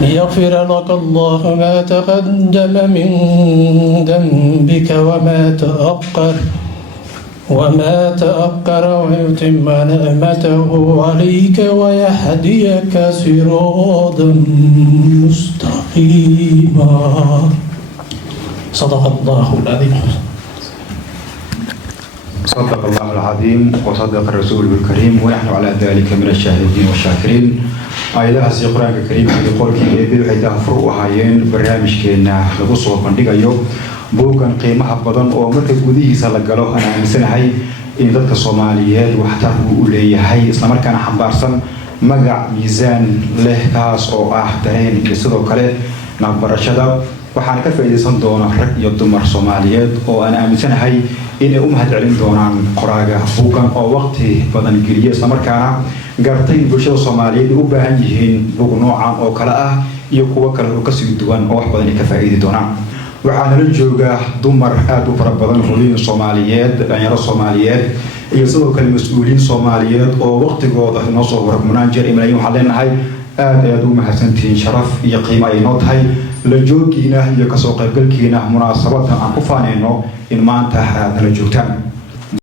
ليغفر لك الله ما تقدم من ذنبك وما تأخر ويتم نعمته عليك ويهديك صراطا مستقيما. صدق الله العظيم. صدق الله العظيم وصدق رسوله الكريم ونحن على ذلك من الشاهدين والشاكرين. آياتها سي قرآن الكريم يقول كي يبيو حيث فروع هايين برنامج كينا لغصوا بندقايو بوغان قيمها بدن oo marka gudihiisa la galo ana aaminsanahay in dadka Soomaaliyeed waxtar u leeyahay isla markaana xambaarsan magac miisaan leh kaas oo ah dareen iyo sidoo kale nabbarashada waxaan ka faa'iideysan doonaa rag iyo dumar Soomaaliyeed oo aan aaminsanahay in ay u mahadcelin doonaan qoraaga buugan oo waqti badan geliya isla markaana gartay bulshada Soomaaliyeed u baahan yihiin buug noocan oo kala ah iyo kuwa kale oo ka sii duwan oo wax badan ka faa'iidi doonaan. waxaan la joogaa dumar aad u fara badan hooyooyin Soomaaliyeed dhalinyaro Soomaaliyeed iyo sidoo kale mas'uuliyiin Soomaaliyeed oo waqtigooda noo soo hormarnaan jiray imaanay waxaan leenahay aad u mahadsantiin sharaf iyo qiimo ay noo tahay la joogkiina iyo ka soo qaybgalkiina munaasabadda aan ku faanayno in maanta aad nala joogtaan.